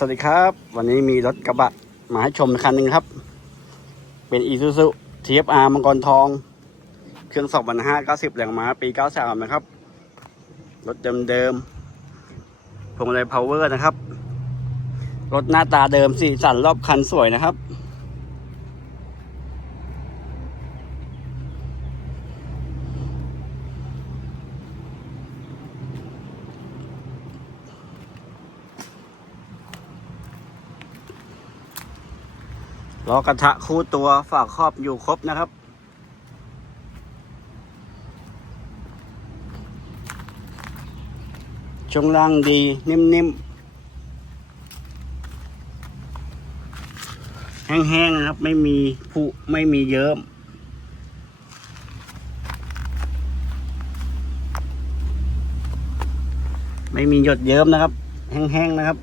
สวัสดีครับ วันนี้มีรถกระบะมาให้ชมคันหนึ่งครับ เป็น Isuzu TFR มังกรทอง เครื่องสองพันห้าเก้าสิบแรงม้าปีเก้าสามนะครับ รถเดิมๆพวงมาลัยพาวเวอร์นะครับ รถหน้าตาเดิมสีสันรอบคันสวยนะครับ ล้อกระทะคู่ตัวฝากครอบอยู่ครบนะครับ ช่วงล่างดีนิ่มๆ แห้งๆนะครับ ไม่มีผุไม่มีเยิ้มไม่มีหยดเยิ้มนะครับ แห้งๆนะครับ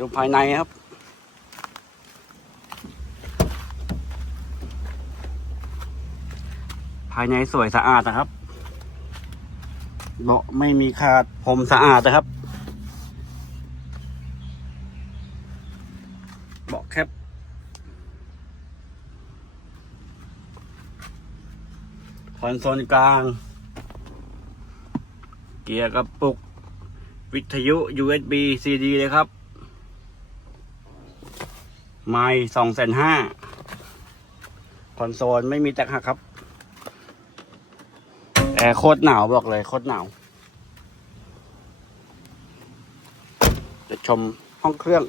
ดูภายในครับ ภายในสวยสะอาดนะครับเบาะไม่มีขาดผมสะอาดนะครับเบาะแคบคอนโซลกลาง เกียร์กระปุก วิทยุ USB CD เลยครับ ไม่สองแสนห้าคอนโซลไม่มีแตกหักครับแอร์โคตรหนาวบอกเลยโคตรหนาวจะชมห้องเครื่อง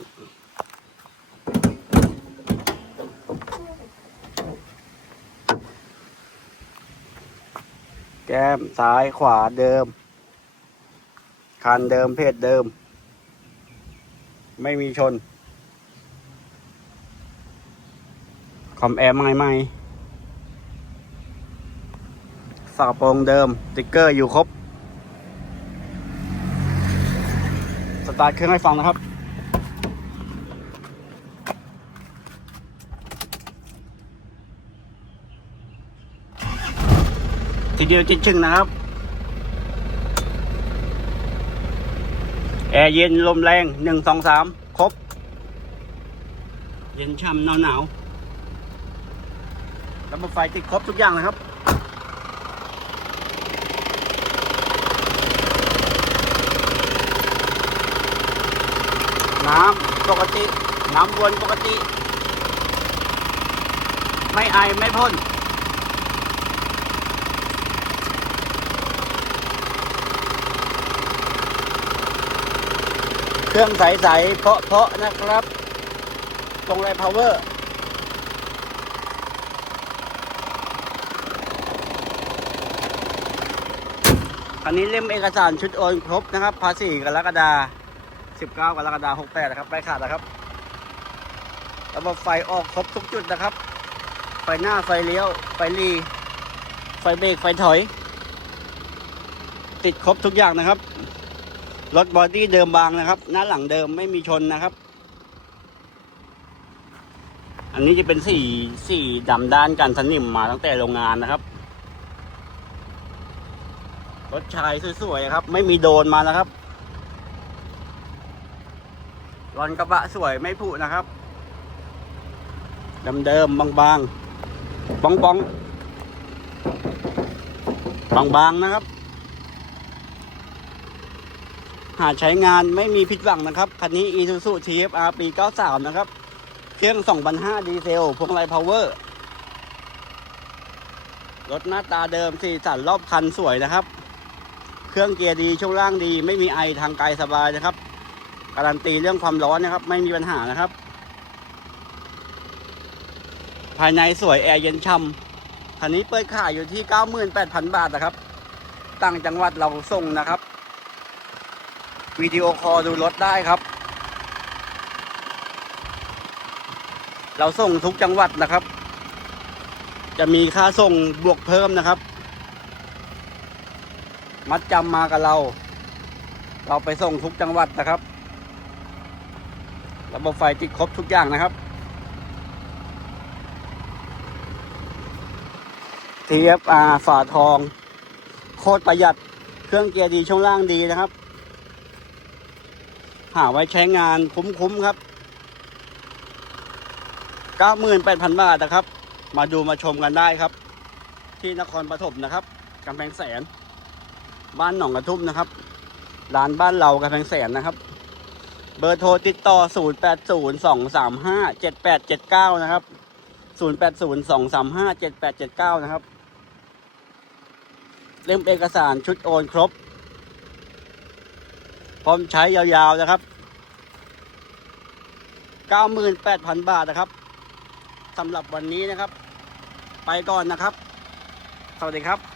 แก้มซ้ายขวาเดิม คันเดิมเพศเดิม ไม่มีชน คอมแอร์ใหม่ใหม่ฝากระโปรงเดิมติ๊กเกอร์อยู่ครบ สตาร์ทเครื่องให้ฟังนะครับทีเดียวจิตชึงนะครับ แอร์เย็นลมแรงหนึ่งสองสามครบ เย็นช่ำหนาวหนาว ๆระบบไฟติดครบทุกอย่างเลยครับน้ำปกติ น้ำวนปกติ ไม่ไอไม่พ่นเครื่องใสๆเพาะเพาะๆนะครับ ตรงไรพาวเวอร์ คันนี้เล่มเอกสารชุดโอนครบนะครับ ภาษีกรกฎา19กรกฎาคม68นะครับไปขาดนะครับระบบไฟออกครบทุกจุดนะครับ ไฟหน้าไฟเลี้ยว ไฟรีไฟเบรกไฟถอย ติดครบทุกอย่างนะครับ รถบอดี้เดิมบางนะครับ หน้าหลังเดิมไม่มีชนนะครับ อันนี้จะเป็นสีสีดำด้านกันสนิมมาตั้งแต่โรงงานนะครับ รถชายสวยๆครับ ไม่มีโดนมานะครับรอนกระบะสวยไม่ผุนะครับเดิมๆบางๆบ้องๆบางๆนะครับ หาใช้งานไม่มีผิดหวังนะครับ คันนี้ Isuzu TFR ปี 93 นะครับ เครื่อง 2,500 ดีเซล พวงมาลัยพาวเวอร์ รถหน้าตาเดิมสีสันรอบคันสวยนะครับ เครื่องเกียร์ดีช่วงล่างดี ไม่มีไอทางไกลสบายนะครับ การันตีเรื่องความร้อนนะครับ ไม่มีปัญหานะครับ ภายในสวยแอร์เย็นช่ำคันนี้เปิดขายอยู่ที่ 98,000 บาทนะครับต่างจังหวัดเราส่งนะครับวิดีโอคอลดูรถได้ครับ เราส่งทุกจังหวัดนะครับ จะมีค่าส่งบวกเพิ่มนะครับ มัดจำมากับเรา เราไปส่งทุกจังหวัดนะครับ ระบบไฟติดครบทุกอย่างนะครับ TFR ฝาทอง โคตรประหยัด เครื่องเกียร์ดีช่วงล่างดีนะครับ หาไว้ใช้งานคุ้มๆครับเก้าหมื่นแปดพันบาทนะครับ มาดูมาชมกันได้ครับ ที่นครปฐมนะครับกำแพงแสน บ้านหนองกระทุ่มนะครับ ร้านบ้านเรากำแพงแสนนะครับ เบอร์โทรติดต่อ 0 8 0 2 3 5 7 8 7 9 นะครับ 0 8 0 2 3 5 7 8 7 9 นะครับ เล่มเอกสารชุดโอนครบ พร้อมใช้ยาวๆนะครับ 98,000 บาทนะครับสำหรับวันนี้นะครับ ไปก่อนนะครับ สวัสดีครับ